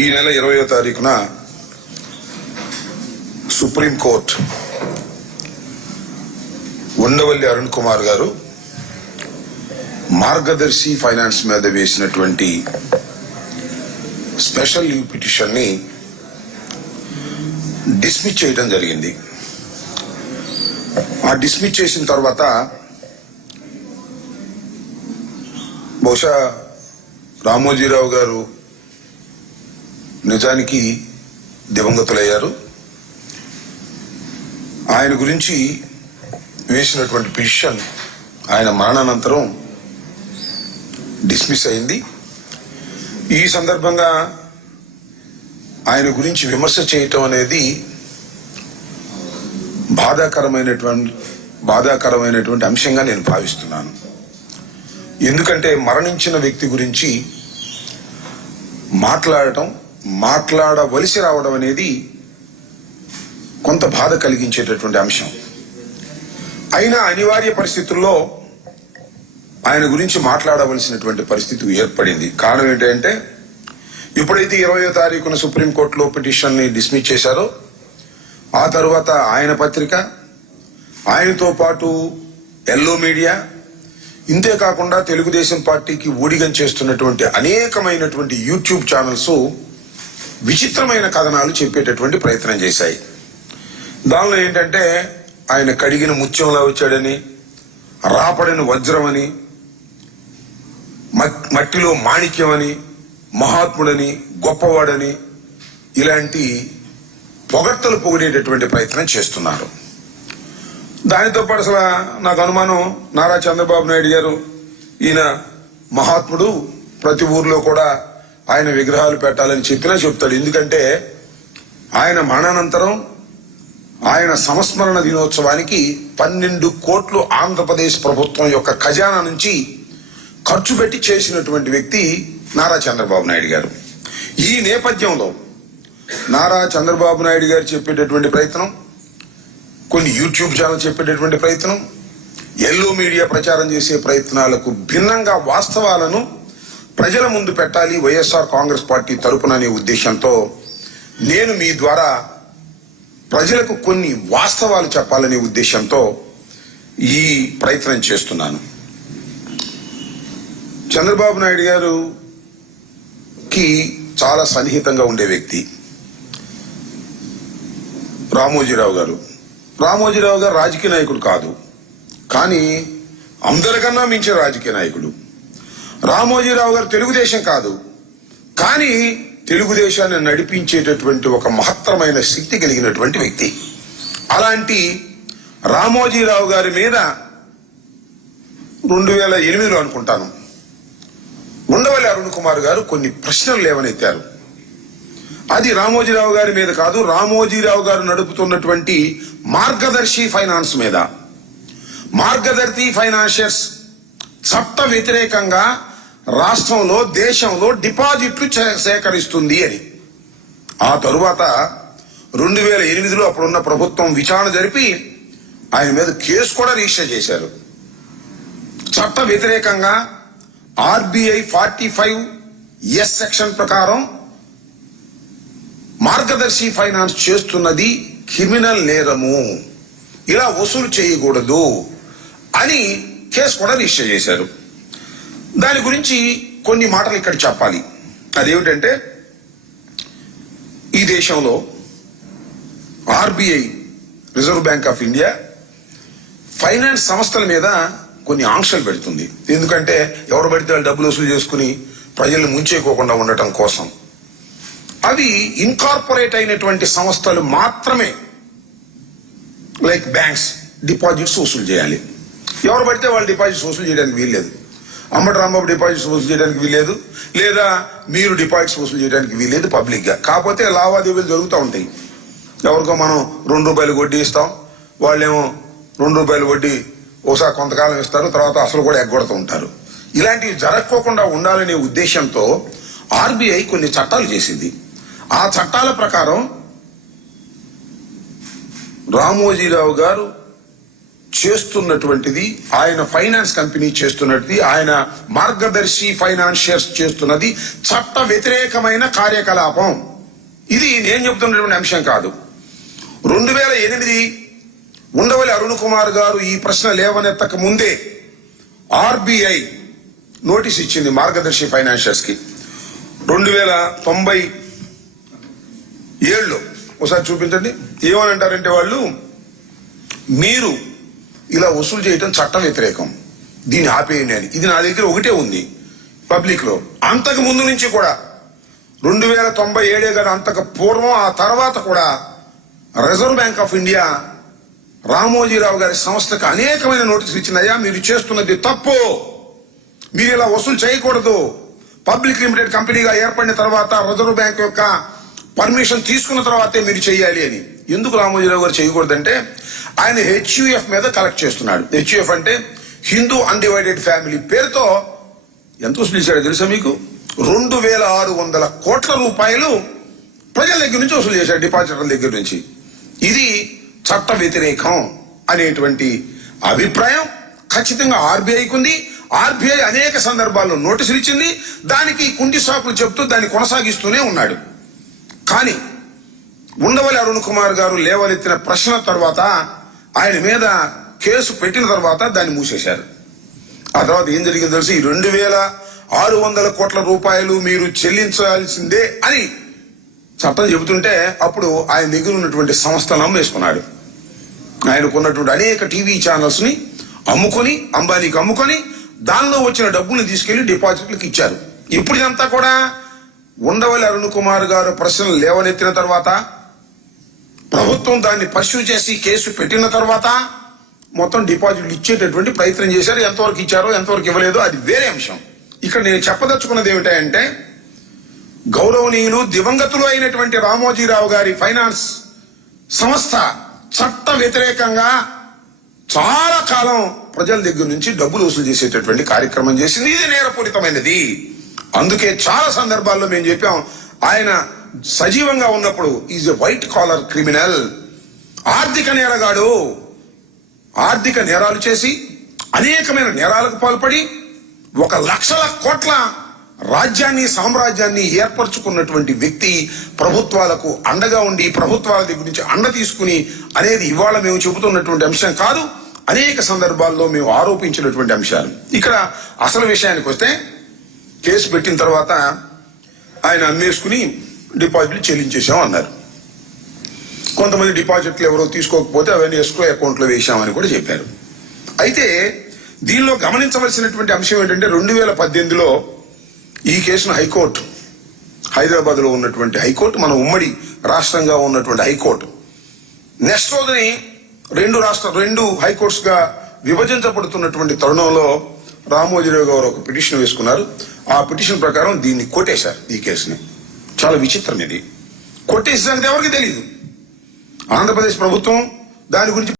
ఈ నెల 20వ తారీఖున సుప్రీంకోర్టు ఉండవల్లి అరుణ్ కుమార్ గారు మార్గదర్శి ఫైనాన్స్ మీద వేసినటువంటి స్పెషల్ లీవ్ పిటిషన్ ని డిస్మిస్ చేయడం జరిగింది. ఆ డిస్మిస్ చేసిన తర్వాత బహుశా రామోజీరావు గారు నిజానికి దివంగతులయ్యారు. ఆయన గురించి వేసినటువంటి పిటిషన్ ఆయన మరణానంతరం డిస్మిస్ అయింది. ఈ సందర్భంగా ఆయన గురించి విమర్శ చేయటం అనేది బాధాకరమైనటువంటి అంశంగా నేను భావిస్తున్నాను. ఎందుకంటే మరణించిన వ్యక్తి గురించి మాట్లాడవలసి రావడం అనేది కొంత బాధ కలిగించేటటువంటి అంశం. అయినా అనివార్య పరిస్థితుల్లో ఆయన గురించి మాట్లాడవలసినటువంటి పరిస్థితి ఏర్పడింది. కారణం ఏంటంటే ఎప్పుడైతే 20వ తారీఖున సుప్రీంకోర్టులో పిటిషన్ ని డిస్మిస్ చేశారో ఆ తర్వాత ఆయన పత్రిక, ఆయనతో పాటు ఎల్లో మీడియా, ఇంతే కాకుండా తెలుగుదేశం పార్టీకి ఊడిగం చేస్తున్నటువంటి అనేకమైనటువంటి యూట్యూబ్ ఛానల్స్ విచిత్రమైన కథనాలు చెప్పేటటువంటి ప్రయత్నం చేశాయి. దానిలో ఏంటంటే ఆయన కడిగిన ముత్యంలా వచ్చాడని, రాపడిన వజ్రమని, మట్టిలో మాణిక్యమని, మహాత్ముడని, గొప్పవాడని ఇలాంటి పొగడ్తలు పొగిడేటటువంటి ప్రయత్నం చేస్తున్నారు. దానితో పాటు అసలు నాకు అనుమానం, నారా చంద్రబాబు నాయుడు గారు ఈయన మహాత్ముడు, ప్రతి ఊర్లో కూడా ఆయన విగ్రహాలు పెట్టాలని చెప్పినా చెప్తాడు. ఎందుకంటే ఆయన మరణానంతరం ఆయన సంస్మరణ దినోత్సవానికి 12 కోట్లు ఆంధ్రప్రదేశ్ ప్రభుత్వం యొక్క ఖజానా నుంచి ఖర్చు పెట్టి చేసినటువంటి వ్యక్తి నారా చంద్రబాబు నాయుడు గారు. ఈ నేపథ్యంలో నారా చంద్రబాబు నాయుడు గారు చెప్పేటటువంటి ప్రయత్నం, కొన్ని యూట్యూబ్ ఛానల్ చెప్పేటటువంటి ప్రయత్నం, ఎల్లో మీడియా ప్రచారం చేసే ప్రయత్నాలకు భిన్నంగా వాస్తవాలను ప్రజల ముందు పెట్టాలి వైఎస్ఆర్ కాంగ్రెస్ పార్టీ తరపున అనే ఉద్దేశంతో నేను మీ ద్వారా ప్రజలకు కొన్ని వాస్తవాలు చెప్పాలనే ఉద్దేశంతో ఈ ప్రయత్నం చేస్తున్నాను. చంద్రబాబు నాయుడు గారుకి చాలా సన్నిహితంగా ఉండే వ్యక్తి రామోజీరావు గారు. రామోజీరావు గారు రాజకీయ నాయకుడు కాదు, కానీ అందరికన్నా మించిన రాజకీయ నాయకుడు. రామోజీరావు గారు తెలుగుదేశం కాదు, కానీ తెలుగుదేశాన్ని నడిపించేటటువంటి ఒక మహత్తరమైన శక్తి కలిగినటువంటి వ్యక్తి. అలాంటి రామోజీరావు గారి మీద 2008లో అనుకుంటాను ఉండవల్లి అరుణ్ కుమార్ గారు కొన్ని ప్రశ్నలు లేవనెత్తారు. అది రామోజీరావు గారి మీద కాదు, రామోజీరావు గారు నడుపుతున్నటువంటి మార్గదర్శి ఫైనాన్స్ మీద. మార్గదర్శి ఫైనాన్షియర్స్ చట్ట వ్యతిరేకంగా రాష్ట్రంలో, దేశంలో డిపాజిట్లు సేకరిస్తుంది అని. ఆ తరువాత 2008లో అప్పుడున్న ప్రభుత్వం విచారణ జరిపి ఆయన మీద కేసు కూడా రిజిస్టర్ చేశారు. చట్ట వ్యతిరేకంగా RBI 45S సెక్షన్ ప్రకారం మార్గదర్శి ఫైనాన్స్ చేస్తున్నది క్రిమినల్ నేరము, ఇలా వసూలు చేయకూడదు అని కేసు కూడా రిజిస్టర్ చేశారు. దాని గురించి కొన్ని మాటలు ఇక్కడ చెప్పాలి. అదేమిటంటే ఈ దేశంలో RBI, reserve bank of India, finance సంస్థల మీద కొన్ని ఆంక్షలు పెడుతుంది. ఎందుకంటే ఎవరు పడితే వాళ్ళు డబ్బులు వసూలు చేసుకుని ప్రజల్ని ముంచేయకోకుండా ఉండటం కోసం. అవి ఇన్కార్పొరేట్ అయినటువంటి సంస్థలు మాత్రమే, లైక్ బ్యాంక్స్, డిపాజిట్స్ వసూలు చేయాలి. ఎవరు పడితే వాళ్ళు డిపాజిట్స్ వసూలు చేయడానికి వీల్లేదు. అంబటి రాంబాబు డిపాజిట్స్ వసూలు చేయడానికి వీల్లేదు, లేదా మీరు డిపాజిట్స్ వసూలు చేయడానికి వీల్లేదు పబ్లిక్ గా. కాకపోతే లావాదేవీలు జరుగుతూ ఉంటాయి. ఎవరికో మనం ₹2 వడ్డీ ఇస్తాం, వాళ్ళేమో ₹2 వడ్డీ ఒకసారి కొంతకాలం ఇస్తారు, తర్వాత అసలు కూడా ఎగ్గొడుతూ ఉంటారు. ఇలాంటివి జరగకోకుండా ఉండాలనే ఉద్దేశంతో RBI కొన్ని చట్టాలు చేసింది. ఆ చట్టాల ప్రకారం రామోజీరావు గారు చేస్తున్నటువంటిది, ఆయన ఫైనాన్స్ కంపెనీ చేస్తున్నది, ఆయన మార్గదర్శి ఫైనాన్షియర్స్ చేస్తున్నది చట్ట వ్యతిరేకమైన కార్యకలాపం. ఇది నేను చెబుతున్నటువంటి అంశం కాదు. 2008 ఉండవల్లి అరుణ్ కుమార్ గారు ఈ ప్రశ్న లేవనెత్తక ముందే ఆర్బీఐ నోటీస్ ఇచ్చింది మార్గదర్శి ఫైనాన్షియర్స్ కి. 2097లో ఒకసారి చూపించండి. ఏమనంటారంటే వాళ్ళు, మీరు ఇలా వసూలు చేయటం చట్ట వ్యతిరేకం, దీన్ని ఆపేయండి అని. ఇది నా దగ్గర ఒకటే ఉంది పబ్లిక్ లో. అంతకు ముందు నుంచి కూడా 2097 గారు, అంతకు పూర్వం ఆ తర్వాత కూడా reserve bank of India Ramoji Rao గారి సంస్థకు అనేకమైన నోటీసులు ఇచ్చినాయా, మీరు చేస్తున్నది తప్పు, మీరు ఇలా వసూలు చేయకూడదు, పబ్లిక్ లిమిటెడ్ కంపెనీగా ఏర్పడిన తర్వాత రిజర్వ్ బ్యాంక్ యొక్క పర్మిషన్ తీసుకున్న తర్వాతే మీరు చేయాలి అని. ఎందుకు రామోజీరావు గారు చేయకూడదంటే, ఆయన హెచ్యుఎఫ్ మీద కలెక్ట్ చేస్తున్నాడు. హెచ్యుఎఫ్ అంటే హిందూ అన్డివైడెడ్ ఫ్యామిలీ పేరుతో ఎంత వసూలు చేశాడో తెలుసా మీకు? 2600 కోట్ల రూపాయలు ప్రజల దగ్గర నుంచి వసూలు చేశాడు, డిపాజిటర్ల దగ్గర నుంచి. ఇది చట్ట వ్యతిరేకం అనేటువంటి అభిప్రాయం ఖచ్చితంగా ఆర్బీఐకి ఉంది. ఆర్బీఐ అనేక సందర్భాల్లో నోటీసులు ఇచ్చింది, దానికి కుంటి సాకులు చెప్తూ దాన్ని కొనసాగిస్తూనే ఉన్నాడు. కానీ ఉండవల్లి అరుణ్ కుమార్ గారు లేవనెత్తిన ప్రశ్న తర్వాత, ఆయన మీద కేసు పెట్టిన తర్వాత దాన్ని మూసేశారు. ఆ తర్వాత ఏం జరిగిందో తెలిసి 2600 కోట్ల రూపాయలు మీరు చెల్లించాల్సిందే అని చట్టం చెబుతుంటే, అప్పుడు ఆయన దగ్గర ఉన్నటువంటి సంస్థలను అమ్మేసుకున్నాడు. ఆయనకున్నటువంటి అనేక టీవీ ఛానల్స్ ని అమ్ముకొని, అంబానీకి అమ్ముకొని, దానిలో వచ్చిన డబ్బుల్ని తీసుకెళ్లి డిపాజిట్లకు ఇచ్చారు. ఇప్పుడు ఇదంతా కూడా ఉండవల్లి అరుణ్ కుమార్ గారు ప్రశ్నలు లేవనెత్తిన తర్వాత, ప్రభుత్వం దాన్ని పర్సూ చేసి కేసు పెట్టిన తర్వాత మొత్తం డిపాజిట్లు ఇచ్చేటటువంటి ప్రయత్నం చేశారు. ఎంతవరకు ఇచ్చారో ఎంతవరకు ఇవ్వలేదో అది వేరే అంశం. ఇక్కడ నేను చెప్పదలుచుకున్నది ఏమిటంటే, గౌరవనీయులు దివంగతులు అయినటువంటి రామోజీరావు గారి ఫైనాన్స్ సంస్థ చట్ట వ్యతిరేకంగా చాలా కాలం ప్రజల దగ్గర నుంచి డబ్బులు వసూలు చేసేటటువంటి కార్యక్రమం చేసింది. ఇది నేరపూరితమైనది. అందుకే చాలా సందర్భాల్లో మేము చెప్పాం, ఆయన సజీవంగా ఉన్నప్పుడు is a white collar criminal, ఆర్థిక నేరగాడు. ఆర్థిక నేరాలు చేసి అనేకమైన నేరాలకు పాల్పడి 1,00,000 కోట్ల రాజ్యాన్ని, సామ్రాజ్యాన్ని ఏర్పరచుకున్నటువంటి వ్యక్తి, ప్రభుత్వాలకు అండగా ఉండి ప్రభుత్వాల దగ్గర నుంచి అండ తీసుకుని అనేది ఇవాళ మేము చెబుతున్నటువంటి అంశం కాదు, అనేక సందర్భాల్లో మేము ఆరోపించినటువంటి అంశాలు. ఇక్కడ అసలు విషయానికి వస్తే, కేసు పెట్టిన తర్వాత ఆయన అమ్మేసుకుని డిపాజిట్లు చెల్లించేశాం అన్నారు. కొంతమంది డిపాజిట్లు ఎవరో తీసుకోకపోతే అవన్నీ ఎస్క్రో అకౌంట్లో వేశామని కూడా చెప్పారు. అయితే దీనిలో గమనించవలసినటువంటి అంశం ఏంటంటే, 2018లో ఈ కేసును హైకోర్టు, హైదరాబాద్ లో ఉన్నటువంటి హైకోర్టు, మన ఉమ్మడి రాష్ట్రంగా ఉన్నటువంటి హైకోర్టు, నెక్స్ట్ రోజుని 2 హైకోర్ట్స్ గా విభజించబడుతున్నటువంటి తరుణంలో రామోజీరావు గారు ఒక పిటిషన్ వేసుకున్నారు. ఆ పిటిషన్ ప్రకారం దీన్ని కొట్టేశారు. ఈ కేసుని చాలా విచిత్రం. ఇది కొట్టేసిన సంగతి ఎవరికి తెలియదు. ఆంధ్రప్రదేశ్ ప్రభుత్వం దాని గురించి